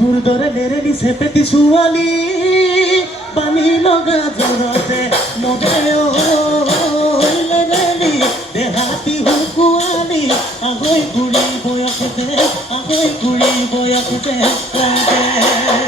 তোৰ দৰে নেৰেলি চেপেটি ছোৱালী পানী লগা জ্বৰতে মগে নেৰেলি দেহাতি শুকুৱালি আহৈ ঘূৰি বয়সতে লাগে